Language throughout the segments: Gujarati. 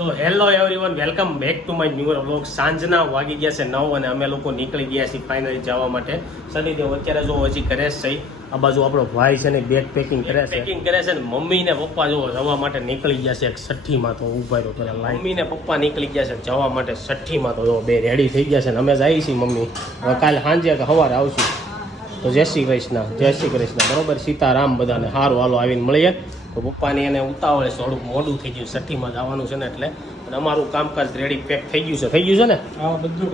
તો hello everyone welcome back to my new vlog. સાંજના વાગી ગયા છે નવ અને અમે લોકો નીકળી ગયા છીએ ફાઇનલી જવા માટે. સનીદેવ અત્યારે જો હજી કરે છે. આ બાજુ આપણો ભાઈ છે ને બેગ પેકિંગ કરે છે. પેકિંગ કરે છે ને મમ્મી ને પપ્પા જો જવા માટે નીકળી ગયા છે એક છઠ્ઠીમાં તો ઊભા રહ્યો પેલા મમ્મી ને પપ્પા નીકળી ગયા છે જવા માટે છઠ્ઠીમાં તો જો બે રેડી થઈ ગયા છે ને અમે જઈએ છીએ મમ્મી. કાલે સાંજે કે સવારે આવશું. તો જય શ્રી કૃષ્ણ જય શ્રી કૃષ્ણ. બરોબર? સીતારામ બધાને સારું હાલો આવીને મળીએ. તો પપ્પાની એને ઉતાવળે થોડુંક મોડું થઈ ગયું છઠ્ઠીમાં જવાનું છે ને એટલે. અને અમારું કામકાજ રેડી પેક થઈ ગયું છે. થઈ ગયું છે ને?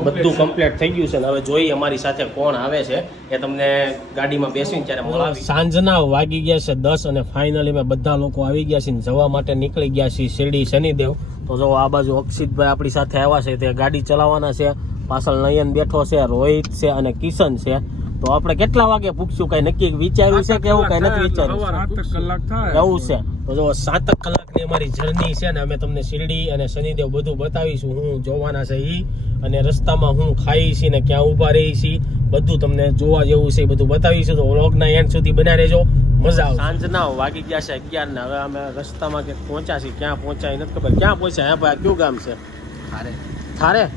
બધું કમ્પ્લીટ થઈ ગયું છે ને. હવે જોઈએ અમારી સાથે કોણ આવે છે. એ તમને ગાડીમાં બેસીને ત્યારે મળાવી સાંજના વાગી ગયા છે દસ અને ફાઇનલી મેં બધા લોકો આવી ગયા છે ને જવા માટે નીકળી ગયા છે શિરડી શનિદેવ. તો જો આ બાજુ અક્ષિતભાઈ આપણી સાથે આવ્યા છે. તે ગાડી ચલાવવાના છે. પાછળ નયન બેઠો છે રોહિત છે અને કિશન છે. તો આપણે કેટલા વાગે પૂછશું? કઈ નક્કી વિચાર્યું છે કે એવું કઈ નથી વિચાર્યું? કલાક થાય. એવું છે. તો જો સાતક કલાકની અમારી જર્ની છે ને અમે તમને શિરડી અને શનિદેવ બધું બતાવીશું. હું જોવાના છે ઈ. અને રસ્તામાં હું ખાઈ છી ને ક્યાં ઊભા રહી છી બધું તમને જોવા જેવું છે બધું બતાવીશું. તો વ્લોગના એન્ડ સુધી બના રહેજો. મજા આવે સાંજના વાગી ગયા છે અગિયાર ને. હવે અમે રસ્તામાં કે પહોંચ્યા છીએ. ક્યાં પહોંચ્યા નથી ખબર. ક્યાં પહોંચ્યા? હે ભાઈ કયું ગામ છે? થારે?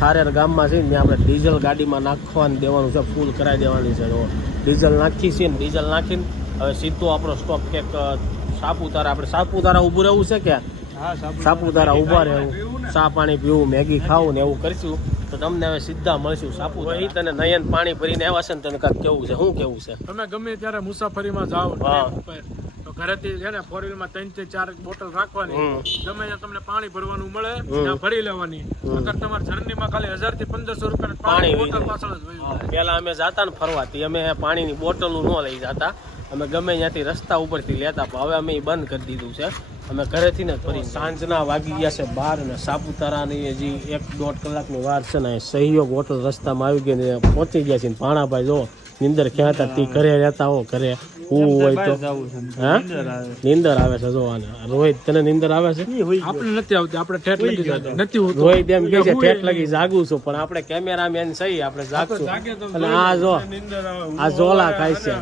થારેર ગામમાં છે ને આપણે ડીઝલ ગાડીમાં નાખવાનું દેવાનું છે ફૂલ કરાવી દેવાની છે. તો ડીઝલ નાખી છે ને ડીઝલ નાખીને હવે સીધો આપણો સ્ટોપ ક્યાંક સાપુતારા આપણે સાપુતારા ઊભું રહેવું છે કે? સાપુતારા ઊભા રહેવું. ચા પાણી પીવું મેગી ખાવું ને એવું કરીશું. તો તમને હવે સીધા મળશું એ તને નયન પાણી ભરીને આવ્યા છે ને તને કાંઈક કેવું છે? શું કેવું છે? તમે ગમે ત્યારે મુસાફરીમાં જાઓ ઘરેથી છે ને ફોરમાં ત્રણથી ચાર બોટલ રાખવાની. ગમે ત્યાં તમને પાણી ભરવાનું મળે. ત્યાં ભરી લેવાની. અગર તમારે જર્નીમાં ખાલી હજારથી પંદરસો રૂપિયા પાણી બોટલ પાછળ જ પેલા અમે જાતા ને ફરવાથી અમે પાણીની બોટલો ન લઈ જતા. અમે ગમે ત્યાંથી રસ્તા ઉપરથી લેતા પણ હવે અમે એ બંધ કરી દીધું છે. અમે ઘરેથી ને ફરી સાંજના વાગી ગયા છે બાર ને સાપુતારાની હજી એક દોઢ કલાકની વાર છે ને સહયોગ હોટલ રસ્તામાં આવી ગઈ ને પહોંચી ગયા છે ને ભાણાભાઈ જો નિંદર ક્યાં હતા તે ઘરે રહેતા હો ઘરે. હું હોય તો. હા? નિંદર આવે છે. જોવાને. રોહિત તને નિંદર આવે છે? આપણે નથી આવતી આપણે ઠેઠ લગી જતા. નથી હોતું. રોહિત એમ કે છે ઠેઠ લગી જાગું છું પણ આપણે કેમેરામેન સહી આપણે જાગશું. અને આ જો આ ઝોલા ખાય છે.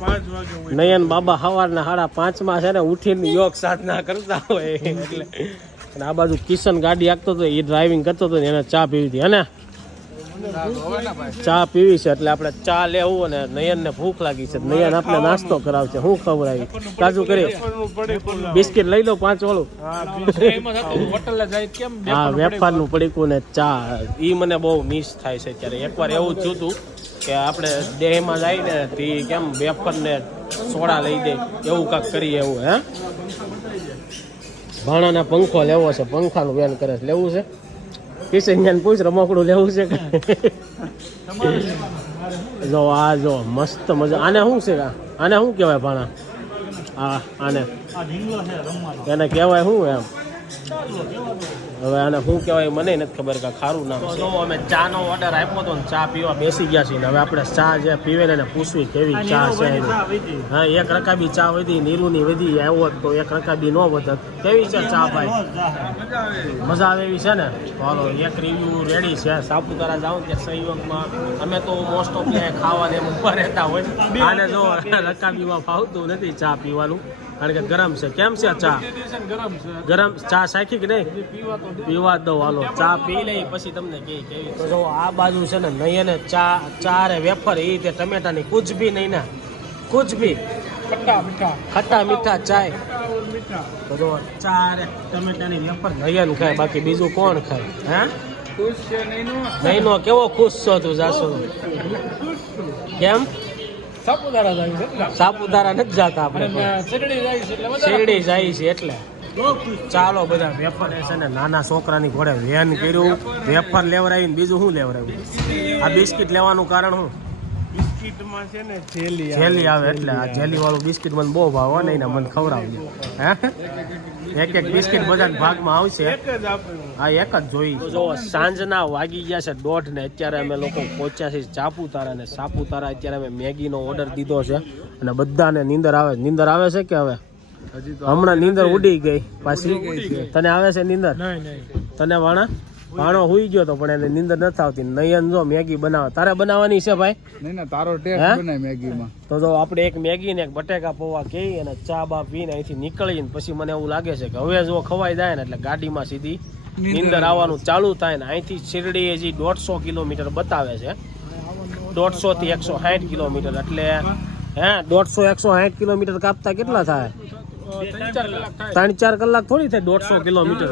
પાંચ. નયન બાબા સવારના સાડા પાંચમાં છે ને ઉઠીને યોગ સાધના કરતા હોય. એટલે અને આ બાજુ કિશન ગાડી આપતો હતો એ ડ્રાઇવિંગ કરતો હતો ને એને ચા પીવી હતી. અને ચા પીવી છે એટલે આપણે ચા લેવું અને નયનને ભૂખ લાગી છે. નયન આપણે નાસ્તો કરાવશે. ખબર આવી કાજુ કરી બિસ્કિટ લઈ લો પાંચ વાળું હા, જાય હા વેપારનું પડીકું ને ચા. એ મને બહુ મિસ થાય છે ત્યારે એકવાર એવું થયું હતું કે આપણે દેહમાં ને તે કેમ વેફર ને સોડા લઈ દે? એવું કાંક કરીએ એવું હે? ભાણાના પંખો લેવો છે. પંખાનું વેન કરે લેવું છે? કિશન પૂછ રમકડું લેવું છે કે? જો આ જો મસ્ત મજા. આને શું છે? આને શું કહેવાય ભાણા? આ આને. એને કહેવાય શું એમ? હવે આને શું કહેવાય મને નથી ખબર કે ખારું નામ તો અમે ચાનો ઓર્ડર આપ્યો હતો ને ચા પીવા બેસી ગયા છીએ ને હવે આપણે ચા જે પીવે ને એને પૂછવી કેવી ચા છે હા એક રકાબી ચા વધી નીરુની વધી આવ્યો તો એક રકાબી ન વધત કેવી છે ચા ભાઈ? મજા આવે એવી છે ને? ચાલો હાલો એક રિવ્યુ રેડી છે. સાપુતારા જાઉં કે સહયોગમાં અમે તો મોસ્ટ ઓફ ખાવા ને ઊભા રહેતા હોય. આને જો રકાબીમાં ફાવતું નથી ચા પીવાનું. કારણ કે ગરમ છે. કેમ છે ચા? ગરમ ચા સાખી કે નહીં? પીવા દે. હાલો. ચા પી લઈ પછી તમને કે કેવી જો આ બાજુ છે ને નહીં ને ચા ચા રે વેફર એ તે ટમેટાની કુછ ભી નહીં ના. કુછ ભી ખટ્ટા મીઠા ચાય. બધો ચા રે ટમેટાની વેફર નયન ખાય. બાકી બીજું કોણ ખાય? હે? ખુશ છે નહીં નો કેવો ખુશ છો તું જાસો કેમ? સાપુતારા જાય છે સાપુતારા નથી જતા આપણે શેરડી જાય છે એટલે શેરડી જાય છે એટલે. ચાલો બધા વેફર છે ને નાના છોકરાની ઘોડે વેન કર્યું. વેફર લેવડાવીને બીજું શું લેવરાવ્યું? આ બિસ્કિટ લેવાનું કારણ શું? બિસ્કિટમાં છે ને જેલી જેલી આવે એટલે આ જેલી વાળું બિસ્કિટ મને બહુ ભાવે ને એને મને ખવડાવજો. હે? એક એક બિસ્કિટ બધા ભાગમાં આવશે. એક જ હા એક જ જોઈ. જો સાંજના વાગી ગયા છે દોઢ ને અત્યારે અમે લોકો પહોંચ્યા છીએ સાપુતારા ને સાપુતારા. અત્યારે અમે મેગીનો ઓર્ડર દીધો છે. અને બધાને નીંદર આવે. નીંદર આવે છે કે હવે? હમણાં નીંદર ઉડી ગઈ પાછી. તને આવે છે નીંદર? તને વાણા? ભાણો હુઈ ગયો તો પણ એને નીંદર નથી આવતી. નયન જો મેગી બનાવે. તારે બનાવવાની છે ભાઈ? નહીં ના તારો ટેસ્ટ બનાય મેગીમાં. તો જો આપણે એક મેગી ને એક બટેકા પૌવા કહી અને ચા બા પીને અહીંથી નીકળીને પછી મને એવું લાગે છે કે હવે જો ખવાઈ જાય ને એટલે ગાડીમાં સીધી નીંદર આવવાનું ચાલુ થાય ને અહીંથી શિરડી હજી દોઢસો કિલોમીટર બતાવે છે. દોઢસો થી એકસો સાઠ કિલોમીટર એટલે હે દોઢસો એકસો સાઠ કિલોમીટર કાપતા કેટલા થાય? ત્રણ ચાર કલાક થોડી થાય દોઢસો કિલોમીટર.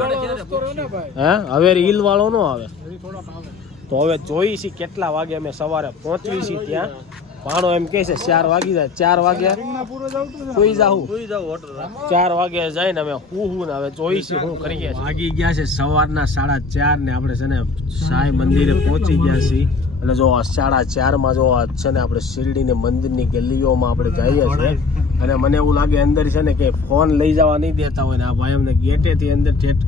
હે? હવે હિલ વાળો નો આવે. હજી થોડાક આવે. તો હવે જોઈ છી કેટલા વાગે અમે સવારે પહોંચવી છીએ ત્યાં. ભાણો એમ કહે છે ચાર વાગી જાય ચાર વાગ્યા કોઈ ને. જાઉં ચાર વાગે જઈને અમે હું હું ને હવે જોઈ હું કરી કરીએ છીએ. વાગી ગયા છે સવારના સાડા ચાર ને આપણે છે ને સાંઈ મંદિરે પહોંચી ગયા છીએ એટલે જો સાડા ચારમાં જો છે ને આપણે શિરડી ને મંદિરની ગલીઓમાં આપણે જઈએ છીએ અને મને એવું લાગે અંદર છે ને કે ફોન લઈ જવા નહીં દેતા હોય ને આ ભાઈ અમને ગેટેથી અંદર ઠેઠ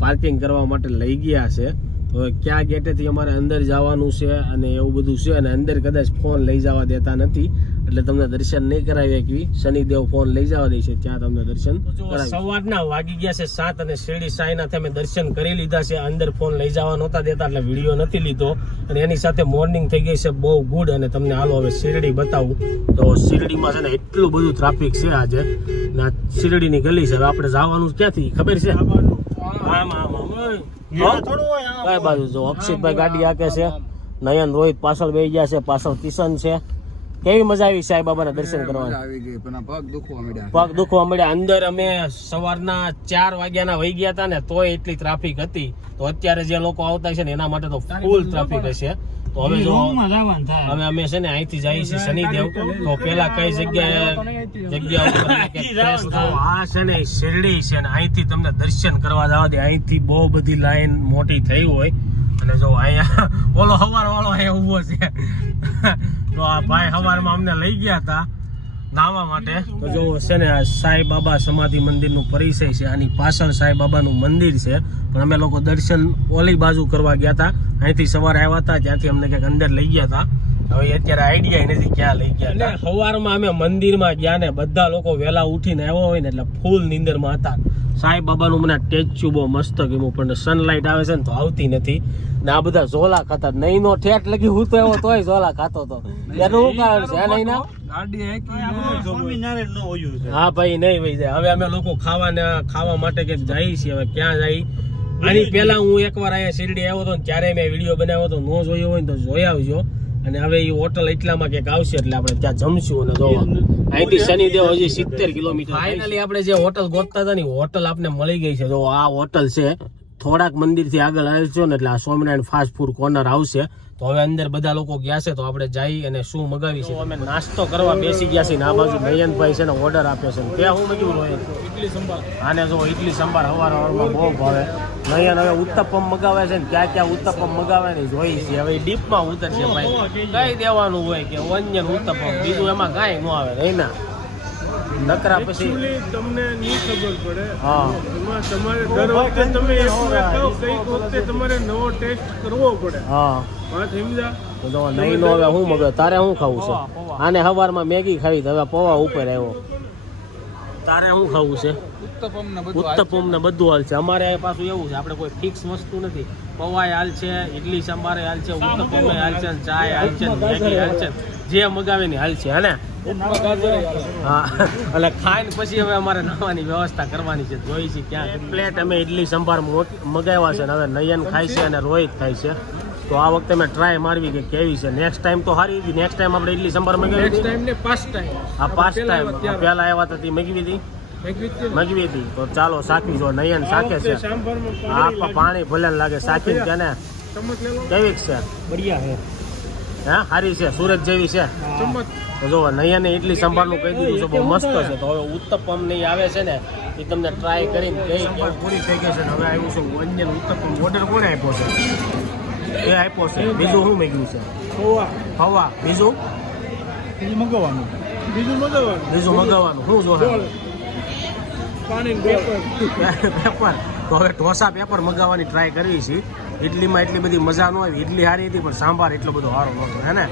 પાર્કિંગ કરવા માટે લઈ ગયા છે તો કયા ગેટેથી અમારે અંદર જવાનું છે અને એવું બધું છે અને અંદર કદાચ ફોન લઈ જવા દેતા નથી. એટલે તમને દર્શન નહીં કરાવી શકવી. શનિદેવ ફોન લઈ જવા દે છે ત્યાં તમને દર્શન સવારના વાગી ગયા છે સાત અને શિરડી સાંઈનાથે અમે દર્શન કરી લીધા છે. અંદર ફોન લઈ જવા નહોતા દેતા એટલે વીડિયો નથી લીધો. અને એની સાથે મોર્નિંગ થઈ ગઈ છે બહુ ગુડ. અને તમને હાલો હવે શિરડી બતાવું. તો શિરડીમાં છે ને એટલું બધું ટ્રાફિક છે આજે. ને આ શિરડીની ગલી છે હવે આપણે જવાનું ક્યાંથી? ખબર છે? કઈ બાજુ જો અક્ષિતભાઈ ગાડી આકે છે. નયન રોહિત પાછળ બેસી ગયા છે પાછળ કિશન છે. કેવી મજા આવી સાંઈ બાબાના દર્શન કરવા કરવાની? આવી ગઈ પણ પગ દુખવા મળ્યા પગ દુખવા મળ્યા અંદર અમે સવારના ચાર વાગ્યાના વહી ગયા હતા ને તોય એટલી ટ્રાફિક હતી. તો અત્યારે જે લોકો આવતા છે ને એના માટે તો ફૂલ ટ્રાફિક હશે. તો હવે જો અમે અમે છે ને અહીંથી જઈએ છીએ શનિદેવ. તો પેલા કઈ જગ્યાએ જગ્યા અમે. આ છે ને શિરડી છે ને અહીંથી તમને દર્શન કરવા જવા દે. અહીંથી બહુ બધી લાઈન મોટી થઈ હોય. અને જો અહીંયા ઓલો હવાર વાળો અહીંયા ઊભો છે. તો આ ભાઈ હવારમાં અમને લઈ ગયા હતા. નાવા માટે. તો જો છે ને આ સાંઈ બાબા સમાધિ મંદિરનું પરિચય છે, આની પાછળ સાંઈ બાબાનું મંદિર છે. પણ અમે લોકો દર્શન ઓલી બાજુ કરવા ગયા હતા. અહીંથી સવારે આવ્યા હતા, ત્યાંથી અમને કંઈક અંદર લઈ ગયા હતા. હવે અત્યારે આઈડિયા નથી ક્યાં લઈ ગયા. સવારમાં અમે મંદિરમાં ગયા ને બધા લોકો વહેલા ઉઠીને આવ્યા હોય ને એટલે ફૂલ નીંદરમાં હતા. સાંઈ બાબાનું મને ટેચ્યુ બહુ મસ્ત ગમ્યું પણ સનલાઇટ આવે છે ને તો આવતી નથી. ને આ બધા ઝોલા ખાતા. નહીં નો ઠેઠ લગી હું તો એવો તોય ઝોલા ખાતો હતો એનું શું કારણ છે નહીં ના હા ભાઈ નહીં ભાઈ જાય. હવે અમે લોકો ખાવાને ખાવા માટે કે જઈએ છીએ. હવે ક્યાં જઈ આની પહેલા હું એકવાર અહીંયા શિરડી આવ્યો હતો ને ત્યારે મેં વીડિયો બનાવ્યો હતો. નો જોયો હોય ને તો જોઈ આવજો. અને હવે એ હોટલ એટલામાં કે આવશે એટલે આપણે ત્યાં જમશું અને જોવા. અહીંથી શનિદેવ હજી સિત્તેર કિલોમીટર ફાઇનલી આપણે જે હોટલ ગોતતા હતા ને હોટલ આપણે મળી ગઈ છે. જો આ હોટલ છે થોડાક મંદિરથી આગળ આવશો ને એટલે આ સ્વામિનારાયણ ફાસ્ટ ફૂડ કોર્નર આવશે. તો હવે અંદર બધા લોકો ગયા છે તો આપણે જઈ અને શું મગાવી છે. અમે નાસ્તો કરવા બેસી ગયા છીએ ને આ બાજુ નયનભાઈ છે ને ઓર્ડર આપ્યો છે ત્યાં હું મગ્યું હોય ઇડલી સંભાર. આને જો ઇડલી સંભાર હવાર હવારમાં બહુ ભાવે. નયન હવે ઉત્તપમ મગાવે છે ને ક્યાં ક્યાં ઉત્તપમ મગાવે ને જોઈ છે. હવે ડીપમાં ઉતરશે ભાઈ. કઈ દેવાનું હોય કે અન્ય ઉત્તપમ બીજું એમાં કાંઈ ન આવે. નહીં ના નકરા પછી તમને નહીં ખબર પડે. હા. એમાં તમારે દર વખતે તમે કહો કંઈક વખતે તમારે નવો ટેસ્ટ કરવો પડે. હા. વાત સમજા તો નહીં નો હવે હું મગજ તારે શું ખાવું છે? આને હવારમાં મેગી ખાવી હવે પૌવા ઉપર આવ્યો. તારે શું ખાવું છે? ઉત્તપમ ને બધું હાલ છે. અમારે પાછું એવું છે આપણે કોઈ ફિક્સ વસ્તુ નથી. પૌવાય હાલ છે ઇડલી સંભારે હાલ છે ઉત્તપમ હાલ છે ને ચાય હાલ છે ને મેગી હાલ છે. જે મગાવે હાલ છે હે હા. એટલે ખાઈને પછી હવે અમારે નાવાની વ્યવસ્થા કરવાની છે. જોઈ છે ક્યાં પ્લેટ અમે ઇડલી સંભાર મગાવ્યા છે ને હવે નયન ખાય છે અને રોહિત ખાય છે. તો આ વખતે મેં ટ્રાય મારવી કે કેવી છે. નેક્સ્ટ ટાઈમ તો સારી હતી. નેક્સ્ટ ટાઈમ આપણે ઇડલી સંભાર મગાવી નેક્સ્ટ હતી. ટાઈમ ને પાસ ટાઈમ આ પાંચ ટાઈમ પહેલા આવ્યા હતા તે મગવી હતી. મગવી હતી તો ચાલો સાખી જો નયન સાખે છે. આ પાણી ભલે લાગે. સાખી કે ને? કેવી છે? બઢિયા હે હે સારી છે. સુરત જેવી છે. જો નયને ઇડલી સંભારનું કહી દીધું છે બહુ મસ્ત છે. તો હવે ઉત્તપમ નહીં આવે છે ને એ તમને ટ્રાય કરીને કહી પૂરી થઈ ગઈ છે હવે આવ્યું છે અન્ય ઉત્તપમ ઓર્ડર કોને આપ્યો છે? એ આપ્યો છે. બીજું શું મેગ્યું છે? હવા. બીજું? બીજું મગાવવાનું. બીજું મગાવવાનું. બીજું મગાવવાનું. શું જો પાણી પેપર પેપર. તો હવે ઢોસા પેપર મગાવવાની ટ્રાય કરવી છે. ઇડલીમાં એટલી બધી મજા ન આવી ઇડલી સારી હતી પણ સાંભાર એટલો બધો સારો નહોતો હે ને?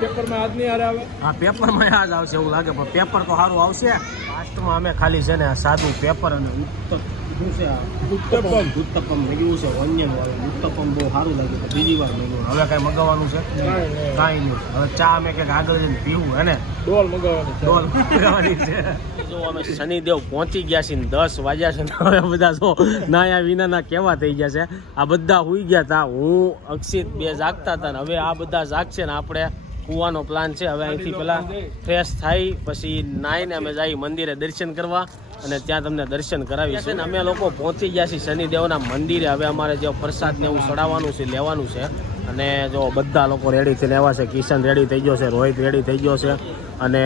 પેપરમાં આજ નહીં આવે. આ પેપરમાં યાદ આવશે એવું લાગે પણ પેપર તો સારું આવશે. લાસ્ટમાં અમે ખાલી છે ને આ સાદું પેપર અને ઉત્ત- શું છે આ ઉત્તપમ ઉત્તપમ મેં છે ઓનિયન વાળું ઉત્તપમ બહુ સારું લાગ્યું તો બીજી વાર મેં હવે કાંઈ મગાવવાનું છે કાંઈ નહીં હવે ચા મેં કંઈક આગળ જઈને પીવું હે ને ડોલ મગાવવાની છે ડોલ મગાવવાની છે જો અમે શનિદેવ પહોંચી ગયા છીએ ને દસ વાગ્યા છે ને હવે બધા જો નાયા વિનાના કેવા થઈ ગયા છે આ બધા હુઈ ગયા હતા હું અક્ષિત બે જાગતા હતા ને હવે આ બધા જાગશે ને આપણે કૂવાનો પ્લાન છે. હવે અહીંથી પેલા ફ્રેશ થાય પછી નાઈને અમે જઈ મંદિરે દર્શન કરવા અને ત્યાં તમને દર્શન કરાવી છે ને અમે લોકો પહોંચી ગયા છીએ શનિદેવના મંદિરે. હવે અમારે જે પ્રસાદ ને એવું ચડાવવાનું છે લેવાનું છે. અને જો બધા લોકો રેડી થઈ લેવા છે. કિશન રેડી થઈ ગયો છે રોહિત રેડી થઈ ગયો છે અને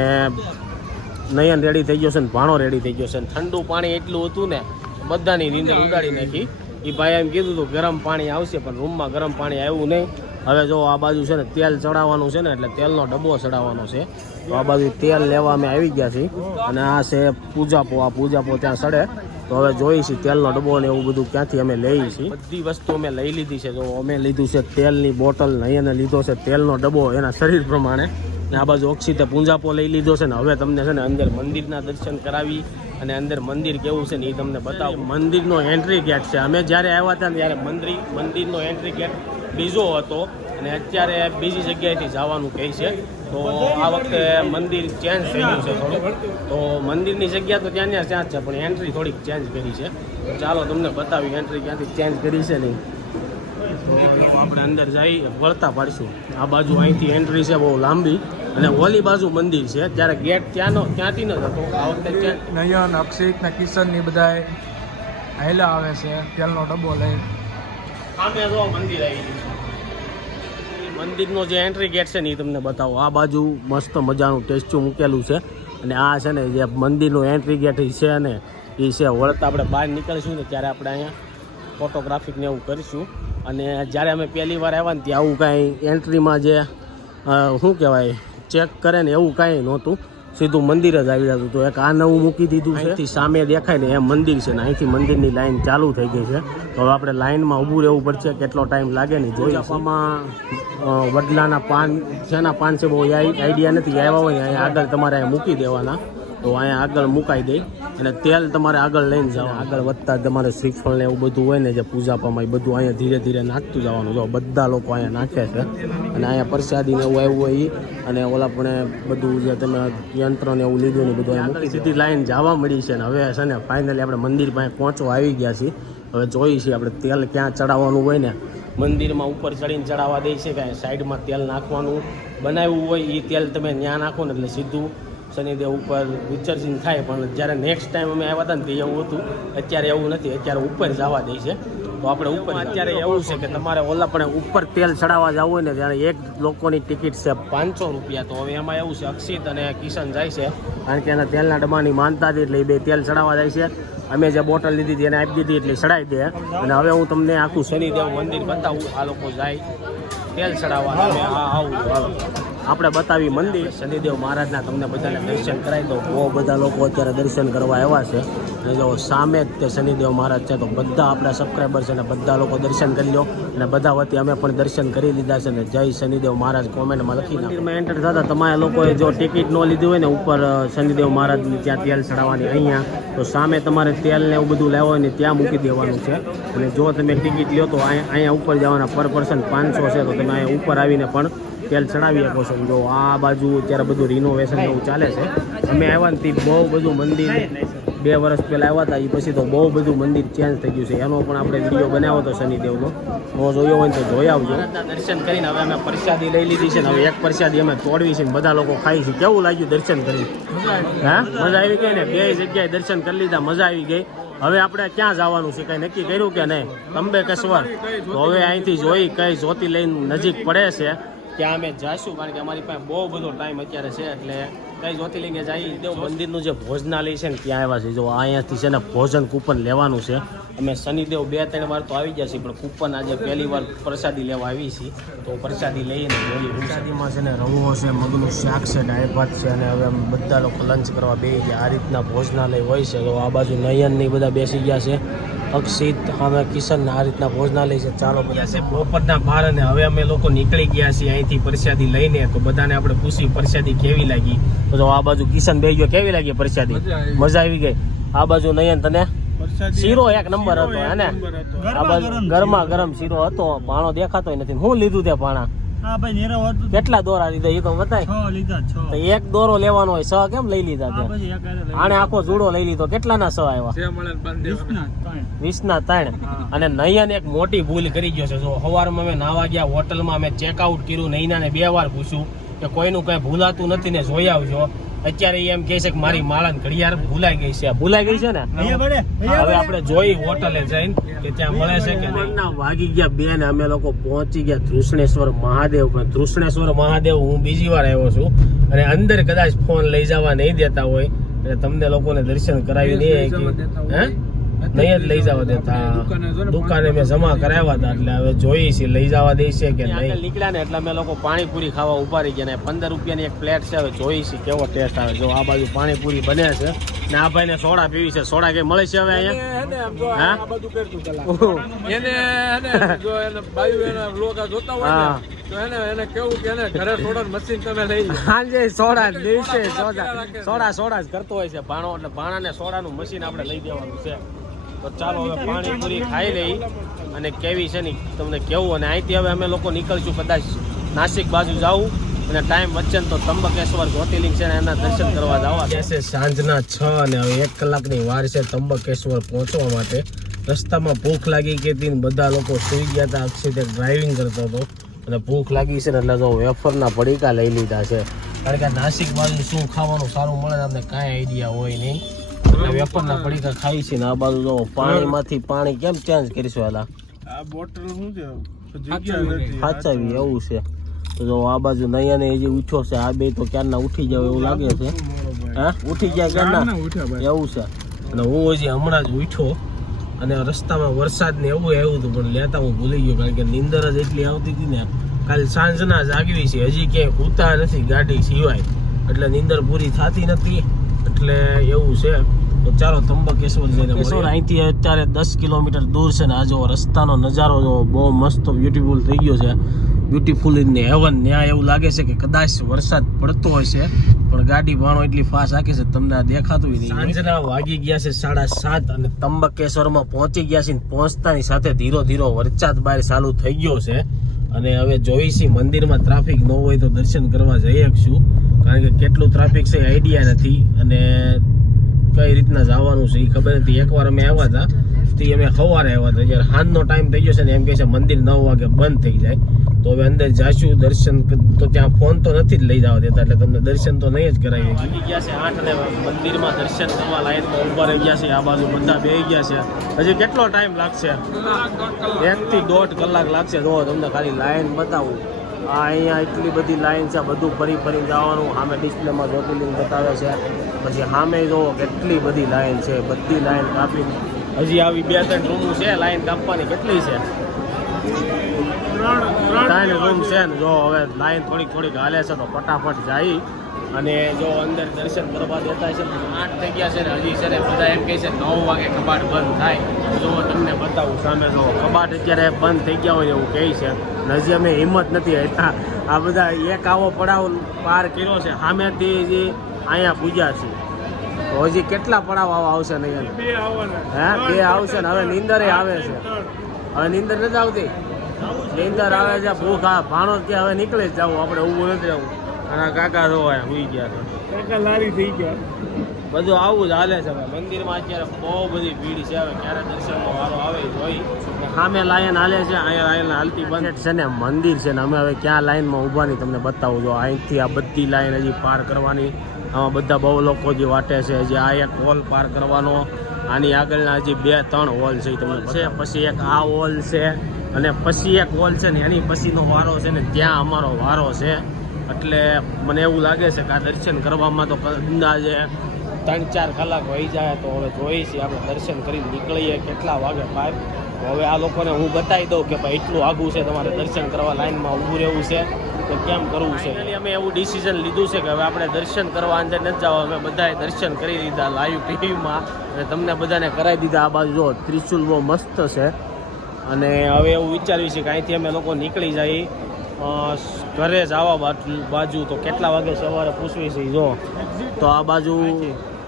નયન રેડી થઈ ગયો છે ને ભાણો રેડી થઈ ગયો છે. ઠંડુ પાણી એટલું હતું ને બધાની નીંદર ઉડાડી નાખી. એ ભાઈ એમ કીધું હતું ગરમ પાણી આવશે પણ રૂમમાં ગરમ પાણી આવ્યું નહીં. હવે જો આ બાજુ છે ને તેલ ચડાવવાનું છે ને, એટલે તેલનો ડબ્બો ચડાવવાનો છે. તો આ બાજુ તેલ લેવા અમે આવી ગયા છીએ અને આ છે પૂજાપો, આ પૂજાપો ત્યાં સડે. તો હવે જોઈએ છીએ તેલનો ડબ્બો ને એવું બધું ક્યાંથી અમે લઈએ છીએ. બધી વસ્તુ અમે લઈ લીધી છે. જો અમે લીધું છે તેલની બોટલ નહીં અને લીધો છે તેલનો ડબ્બો એના શરીર પ્રમાણે. ને આ બાજુ ઓક્ષિતે પૂંજાપો લઈ લીધો છે ને હવે તમને છે ને અંદર મંદિરના દર્શન કરાવી અને અંદર મંદિર કેવું છે ને એ તમને બતાવું. મંદિરનો એન્ટ્રી ગેટ છે. અમે જ્યારે આવ્યા હતા ને ત્યારે મંદિર, મંદિરનો એન્ટ્રી ગેટ બીજો હતો અને અત્યારે બીજી જગ્યાએથી જવાનું કહે છે. તો આ વખતે મંદિર ચેન્જ થયું છે થોડું તો મંદિરની જગ્યા તો ત્યાં ત્યાં ત્યાં છે, પણ એન્ટ્રી થોડીક ચેન્જ કરી છે. ચાલો તમને બતાવી એન્ટ્રી ક્યાંથી ચેન્જ કરી છે નહીં. આપણે અંદર જઈ વળતા પાડીશું. આ બાજુ અહીંથી એન્ટ્રી છે બહુ લાંબી અને ઓલી બાજુ મંદિર છે. ત્યારે ગેટ ત્યાંનો, ત્યાંથી ન હતો આ વખતે નયન, અક્ષિત ને કિશનની બધા આવે છે. તેલનો ડબ્બો લઈ સામે જો મંદિર આવી મંદિરનો જે એન્ટ્રી ગેટ છે ને એ તમને બતાવો. આ બાજુ મસ્ત મજાનું ટેસ્ચ્યુ મૂકેલું છે. અને આ છે ને જે મંદિરનું એન્ટ્રી ગેટ છે ને એ છે. વળતા આપણે બહાર નીકળીશું ને ત્યારે આપણે અહીંયા ફોટોગ્રાફિકને એવું કરીશું. અને જ્યારે અમે પહેલી વાર આવ્યા ને ત્યાં આવું કાંઈ એન્ટ્રીમાં જે શું કહેવાય ચેક કરે ને એવું કાંઈ નહોતું. સીધું મંદિર જ આવી જતું હતું. એક આ નવું મૂકી દીધું છે. સામે દેખાય ને એ મંદિર છે ને અહીંથી મંદિરની લાઈન ચાલુ થઈ ગઈ છે. તો હવે આપણે લાઈનમાં ઊભું રહેવું પડશે કેટલો ટાઈમ લાગે ને જોઈ આપવામાં વડલાના પાન છેના પાન છે બહુ આઈડિયા નથી. આવ્યા હોય અહીંયા આગળ તમારે મૂકી દેવાના. તો અહીંયા આગળ મુકાઈ દે. અને તેલ તમારે આગળ લઈને જાવ આગળ વધતા તમારે શ્રીફળ ને એવું બધું હોય ને જે પૂજા પામાં એ બધું અહીંયા ધીરે ધીરે નાખતું જવાનું. જો બધા લોકો અહીંયા નાખે છે અને અહીંયા પ્રસાદી ને એવું આવ્યું હોય એ અને ઓલા પણ બધું જે તમે યંત્ર ને એવું લીધું ને બધું અહીંયા મૂકી સીધી લાઈન જવા મળી છે ને હવે છે ને ફાઇનલી આપણે મંદિર પાસે પહોંચવા આવી ગયા છીએ. હવે જોઈએ છીએ આપણે તેલ ક્યાં ચડાવવાનું હોય ને. મંદિરમાં ઉપર ચડીને ચડાવવા દે છે કે સાઈડમાં તેલ નાખવાનું. બનાવ્યું હોય એ તેલ તમે ત્યાં નાખો ને એટલે સીધું શનિદેવ ઉપર વિસર્જન થાય પણ જ્યારે નેક્સ્ટ ટાઈમ અમે આવ્યા હતા ને તે એવું હતું. અત્યારે એવું નથી અત્યારે ઉપર જવા દે છે. તો આપણે ઉપર અત્યારે એવું છે કે તમારે ઓલા પણ ઉપર તેલ ચડાવવા જવું હોય ને ત્યારે એક લોકોની ટિકિટ છે પાંચસો રૂપિયા. તો હવે એમાં એવું છે અક્ષિત અને કિશન જાય છે. કારણ કે એના તેલના ડબ્બાની માનતા હતી એટલે એ બે તેલ ચડાવવા જાય છે. અમે જે બોટલ લીધી હતી એને આપી દીધી એટલે ચડાવી દે. અને હવે હું તમને આખું શનિદેવ મંદિર બતાવું આ લોકો જાય તેલ ચડાવવા. આવું હાલો આપણે બતાવી મંદિર. શનિદેવ મહારાજના તમને બધાને દર્શન કરાવી દો બહુ બધા લોકો અત્યારે દર્શન કરવા આવ્યા છે. અને જો સામે જ તે શનિદેવ મહારાજ છે તો બધા આપણા સબસ્ક્રાઈબર છે ને બધા લોકો દર્શન કરી લો અને બધા વતી અમે પણ દર્શન કરી લીધા છે ને જય શનિદેવ મહારાજ કોમેન્ટમાં લખી મંદિરમાં એન્ટર થતા તમારા લોકોએ જો ટિકિટ ન લીધી હોય ને ઉપર શનિદેવ મહારાજની ત્યાં તેલ ચડાવવાની અહીંયા તો સામે તમારે તેલ ને એવું બધું લેવું હોય ને ત્યાં મૂકી દેવાનું છે. અને જો તમે ટિકિટ લ્યો તો અહીંયા અહીંયા ઉપર જવાના પર પર્સન પાંચસો છે તો તમે અહીંયા ઉપર આવીને પણ તેલ ચડાવી શકો છો. જો આ બાજુ અત્યારે બધું રિનોવેશન એવું ચાલે છે. અમે આવ્યા ને બહુ બધું મંદિર બે વર્ષ પહેલાં આવ્યા હતા એ પછી તો બહુ બધું મંદિર ચેન્જ થઈ ગયું છે. એનો પણ આપણે વીડિયો બનાવ્યો હતો શનિદેવનો. નો જોયો હોય તો જોઈ આવજો. દર્શન કરીને હવે અમે પ્રસાદી લઈ લીધી છે ને હવે એક પ્રસાદી અમે તોડવી છે બધા લોકો ખાઈ છે. કેવું લાગ્યું દર્શન કરી હા? મજા આવી ગઈ ને? બે જગ્યાએ દર્શન કરી લીધા મજા આવી ગઈ. હવે આપણે ક્યાં જવાનું છે? કઈ નક્કી કર્યું કે નહીં? અંબેકેશ્વર તો હવે અહીંથી જોઈ કઈ જ્યોતિ લઈને નજીક પડે છે. ત્યાં અમે જઈશું કારણ કે અમારી પાસે બહુ બધો ટાઈમ અત્યારે છે એટલે કઈ જ્યોતિર્લિંગે જઈ દેવ મંદિરનું જે ભોજનાલય છે ને ત્યાં આવ્યા છે. જો અહીંયાથી છે ને ભોજન કૂપન લેવાનું છે. અમે શનિદેવ બે ત્રણ વાર તો આવી ગયા છીએ પણ કૂપન આજે પહેલી વાર પ્રસાદી લેવા આવી છીએ. તો પ્રસાદી લઈને જોઈએ પ્રસાદીમાં છે ને રવો છે મગનું શાક છે દાળ ભાત છે અને હવે બધા લોકો લંચ કરવા બે ગયા. આ રીતના ભોજનાલય હોય છે. તો આ બાજુ નયનને બધા બેસી ગયા છે. અક્ષિત અમે કિશન આ રીતના ભોજનાલય છે. ચાલો બધા છે બપોરના બાર અને હવે અમે લોકો નીકળી ગયા છીએ અહીંથી પ્રસાદી લઈને. તો બધાને આપણે પૂછી પ્રસાદી કેવી લાગી? તો આ બાજુ કિશન બે ગયો કેવી લાગી પ્રસાદી? મજા આવી. ગઈ. આ બાજુ નયન તને? શીરો એક નંબર હતો બાજુ ગરમા ગરમ શીરો. હતો પાણો દેખાતો નથી. હું લીધું તે પાણા? હા ભાઈ નીરવ હતું. કેટલા દોરા લીધા એ તો બતાય? એક દોરો લેવાનો હોય સ કેમ લઈ લીધા હા તે? આણે આખો જુડો લઈ લીધો. સ આવ્યા? મળે ને વીસના ત્રણ. વીસ ના ત્રણ અને નયન એક મોટી ભૂલ કરી ગયો છે. જો સવારમાં મેં નાવા ગયા હોટલમાં મેં ચેકઆઉટ કર્યું નૈનાને બે વાર પૂછ્યું કે કોઈનું કઈ ભૂલાતું નથી ને જોઈ આવજો. અત્યારે એમ કહે છે કે મારી માળા ઘડિયાળ ભૂલાઈ ગઈ છે. ભૂલાઈ ગઈ છે ને? હવે આપણે જોઈ હોટલે જઈને કે ત્યાં મળે છે કે વાગી ગયા બે ને અમે લોકો પહોંચી ગયા ધૃષ્ણેશ્વર મહાદેવ પણ ધૃષ્ણેશ્વર મહાદેવ હું બીજી વાર આવ્યો છું. અને અંદર કદાચ ફોન લઈ જવા નહીં દેતા હોય એટલે તમને લોકોને દર્શન કરાવી નહીં કે હે? નહીં જ લઈ જવા દેતા. દુકાને મેં જમા કરાવ્યા હતા એટલે હવે જોઈએ છે લઈ જવા દે છે કે નહીં. નીકળ્યા ને એટલે અમે લોકો પાણીપુરી ખાવા ઊભા રહી ગયા ને પંદર રૂપિયાની એક પ્લેટ છે હવે જોઈએ છે કેવો ટેસ્ટ આવે. જો આ બાજુ પાણીપુરી બને છે ને આ ભાઈને સોડા પીવી છે. સોડા કઈ મળે છે હવે અહીંયા? હા? આ બધું કરતું પેલા. એને એને જો એને બાયુ એના લોકો જોતા હોય હા. ને તો એને એને કેવું કે એને ઘરે સોડા મશીન તમે લઈ લો. સાંજે સોડા જ સોડા સોડા સોડા જ કરતો હોય છે. ભાણો એટલે ભાણા ને સોડા સોડાનું મશીન આપણે લઈ દેવાનું છે. તો ચાલો હવે પાણીપુરી ખાઈ લઈ અને કેવી છે ને તમને કેવું અને અહીંથી હવે અમે લોકો નીકળશું કદાચ નાસિક બાજુ જાવું અને ટાઈમ વચ્ચે તો ત્રંબકેશ્વર જ્યોતિર્લિંગ છે એના દર્શન કરવા જવા છે સાંજના છ અને હવે એક કલાકની વાર છે ત્રંબકેશ્વર પહોંચવા માટે. રસ્તામાં ભૂખ લાગી ગઈ હતી બધા લોકો સુઈ ગયા હતા. અક્ષિત ડ્રાઇવિંગ કરતો હતો. અને ભૂખ લાગી છે ને એટલે તો વેફરના પડીકા લઈ લીધા છે. કારણ કે નાસિક બાજુ શું ખાવાનું સારું મળે તમને કાંઈ આઈડિયા હોય નહીં. વેફરના પડીકા ખાઈ છે ને આ બાજુ જો પાણીમાંથી પાણી કેમ ચેન્જ કરીશું એલા આ બોટલ શું છે? સાચવી એવું છે. તો જો આ બાજુ નૈયાને હજી ઉઠ્યો છે આ બે તો ક્યારના ઉઠી જાવ એવું લાગે છે? હા? ઉઠી ગયા ક્યારના એવું છે. અને હું હજી હમણાં જ ઉઠ્યો અને રસ્તામાં વરસાદ ને એવું આવ્યું હતું પણ લેતા હું ભૂલી ગયો કારણ કે નીંદર જ એટલી આવતી હતી ને. કાલ સાંજના જાગવી છે. હજી ક્યાંય ઉતા નથી ગાડી સિવાય. એટલે નીંદર પૂરી થતી નથી. એટલે એવું છે. તો ચાલો ત્રંબકેશ્વર જઈને મળીએ. અહીંથી અત્યારે દસ કિલોમીટર દૂર છે ને આ જો રસ્તાનો નજારો જો બહુ મસ્ત બ્યુટીફુલ થઈ ગયો છે. બ્યુટીફુલ ઇન હેવન ત્યાં એવું લાગે છે કે કદાચ વરસાદ પડતો હશે પણ ગાડી ભાણો એટલી ફાસ્ટ રાખે છે તમને આ દેખાતું નહીં સાંજના વાગી ગયા છે સાડા સાત અને ત્રંબકેશ્વરમાં પહોંચી ગયા છે ને પહોંચતાની સાથે ધીરો ધીરો વરસાદ બહાર ચાલુ થઈ ગયો છે. અને હવે જોઈશી મંદિરમાં ટ્રાફિક ન હોય તો દર્શન કરવા જઈ શકશું. કારણ કે કેટલું ટ્રાફિક છે આઈડિયા નથી અને કઈ રીતના જવાનું છે એ ખબર નથી. એકવાર અમે આવ્યા હતા તે અમે સવારે આવ્યા હતા. જ્યારે સાંજનો ટાઈમ થઈ ગયો છે ને એમ કહે છે મંદિર નવ વાગે બંધ થઈ જાય. તો હવે અંદર જાશું દર્શન તો ત્યાં ફોન તો નથી જ લઈ જવા દેતા એટલે તમને દર્શન તો નહીં જ કરાવી વાગી ગયા છે આઠ અને મંદિરમાં દર્શન કરવા લાઈનમાં ઊભા રહી ગયા છે આ બાજુ બધા બે ગયા છે. હજી કેટલો ટાઈમ લાગશે? એક થી દોઢ કલાક લાગશે. જો તમને ખાલી લાઈન બતાવું. અહીંયા એટલી બધી લાઈન છે બધું ફરી ફરી જવાનું. સામે ડિસ્પ્લેમાં જ્યોતિર્લિંગ બતાવે છે. પછી સામે જો કેટલી બધી લાઈન છે, બધી લાઈન કાપી. હજી આવી બે ત્રણ રૂમો છે, લાઈન કાપવાની કેટલી છે? ત્રણ રૂમ છે ને, જો હવે લાઈન થોડીક થોડીક હાલે છે, તો ફટાફટ જાય. અને જો અંદર દર્શન કરવા દેતા છે આઠ થઈ ગયા છે ને, હજી છે ને, બધા એમ કહે છે, નવ વાગે કબાટ બંધ થાય. જો તમને બતાવું, સામે જો કબાટ અત્યારે બંધ થઈ ગયા હોય એવું કહે છે. હજી અમે હિંમત નથી હતા આ બધા એક આવો પડાવ પાર કર્યો છે. સામેથી જે અહીંયા પૂજા છે. હજી કેટલા પડાવ આવા આવશે નહીં હે? બે આવશે ને? હવે નીંદરે આવે છે. હવે નીંદર નથી આવતી? નીંદર આવે છે ભૂખ આ ભાણો કે હવે નીકળી જ જવું આપણે ઊભું નથી જવું અને આ કાકા રોવાય હુઈ ગયા કાકા લારી થઈ ગયા. બધું આવું જ હાલે છે. મંદિરમાં અત્યારે બહુ બધી ભીડ છે. હવે ક્યારે દર્શનનો વારો આવે જોઈ. સામે લાઈન હાલે છે. અહીંયા લાઈન હાલતી બંધ. છે ને મંદિર છે ને અમે હવે ક્યાં લાઈનમાં ઊભા નહીં તમને બતાવું. જો અહીંથી આ બધી લાઈન હજી પાર કરવાની આમાં બધા બહુ લોકો જે વાટે છે હજી આ એક હોલ પાર કરવાનો. આની આગળના હજી બે ત્રણ હોલ છે તમને છે પછી એક આ હોલ છે અને પછી એક હોલ છે ને એની પછીનો વારો છે ને ત્યાં અમારો વારો છે. એટલે મને એવું લાગે છે કે આ દર્શન કરવામાં તો અંદાજે ત્રણ ચાર કલાક વહી જાય તો હવે જોઈએ છીએ આપણે દર્શન કરી નીકળીએ કેટલા વાગે બહાર હવે આ લોકોને હું બતાવી દઉં કે ભાઈ એટલું આગું છે તમારે દર્શન કરવા લાઈનમાં ઊભું રહેવું છે તો કેમ કરવું છે? અમે એવું ડિસિઝન લીધું છે કે હવે આપણે દર્શન કરવા અંદર નથી જવા અમે બધાએ દર્શન કરી દીધા લાઈવ ટીવીમાં અને તમને બધાને કરાવી દીધા આ બાજુ જો ત્રિશુલ બહુ મસ્ત છે. અને હવે એવું વિચાર્યું છે કે અહીંથી અમે લોકો નીકળી જઈએ અ, ઘરે જવા બાજુ- બાજુ તો કેટલા વાગે સવારે પૂછવી છે જો. તો આ બાજુ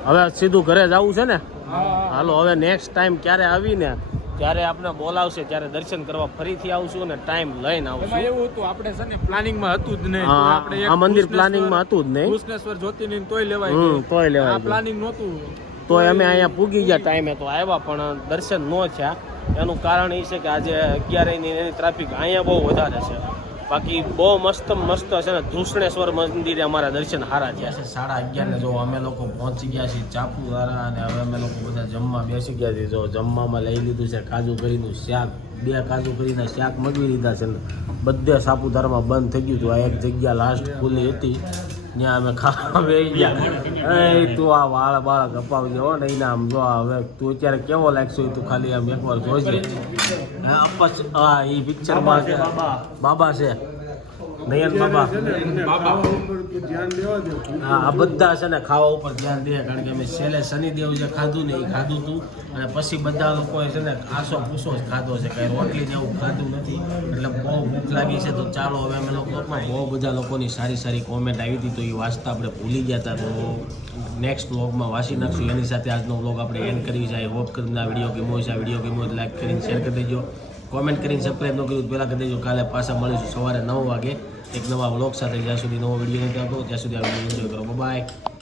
હવે સીધું ઘરે જવું છે ને? હાલો હવે નેક્સ્ટ ટાઈમ ક્યારે આવીને ત્યારે આપણે બોલાવશે ત્યારે દર્શન કરવા ફરીથી આવશું અને ટાઈમ લઈને આવશું. એવું હતું આપણે છે ને પ્લાનિંગમાં હતું જ નહીં. આપણે આ મંદિર પ્લાનિંગમાં હતું જ નહીં. કૃષ્ણેશ્વર જ્યોતિર્લિંગ તોય લેવાય હમ તોય લેવાય આ પ્લાનિંગ નહોતું. તો અમે અહીંયા પૂગી ગયા ટાઈમે તો આવ્યા પણ દર્શન ન થયા. એનું કારણ એ છે કે આજે અગિયારની ટ્રાફિક અહીંયા બહુ વધારે છે. બાકી બહુ મસ્ત મસ્ત છે ને ધૃષ્ણેશ્વર મંદિરે અમારા દર્શન સારા થયા છે. સાડા અગિયારને જો અમે લોકો પહોંચી ગયા છીએ ચાપુધારા અને હવે અમે લોકો બધા જમવા બેસી ગયા છીએ. જો જમવામાં લઈ લીધું છે કાજુ કરીનું શાક. બે કાજુ કરીના શાક મગવી લીધા છે બધે સાપુતારામાં બંધ થઈ ગયું હતું. આ એક જગ્યા લાસ્ટ ખુલ્લી હતી. ત્યાં અમે ખાવા બેસી ગયા. એ તું આ વાળ બાળ કપાવજે હો ને એના આમ જો હવે તું અત્યારે કેવો લાગશો તું ખાલી આમ એકવાર પછી હા એ પિક્ચરમાં બાબા છે. નયન બાબા. બાબા. ધ્યાન દેવા દે. હા આ બધા છે ને ખાવા ઉપર ધ્યાન દે કારણ કે અમે છેલ્લે શનિદેવ જે ખાધું ને એ ખાધું હતું અને પછી બધા લોકોએ છે ને આસો પૂસો જ ખાધો છે કાંઈ રોટલી જેવું ખાધું નથી. એટલે બહુ ભૂખ લાગી છે તો ચાલો હવે અમે લોકો પણ બહુ બધા લોકોની સારી સારી કોમેન્ટ આવી હતી તો એ વાંચતા આપણે ભૂલી ગયા હતા. તો નેક્સ્ટ વ્લોગમાં વાંચી નાખશું. એની સાથે આજનો વ્લોગ આપણે એન્ડ કરી છે આઈ હોપ કરીને આ વીડિયો ગેમો છે આ વીડિયો ગેમો લાઈક કરીને શેર કરી દેજો. કોમેન્ટ કરીને સબસ્ક્રાઈબ ન કર્યું પહેલાં કરી દેજો. કાલે પાછા મળીશું સવારે નવ વાગે. એક નવા વ્લોગ સાથે જ્યાં સુધી નવો વીડિયો નથી આવતો, ત્યાં સુધી આ વીડિયો એન્જોય કરો. બાય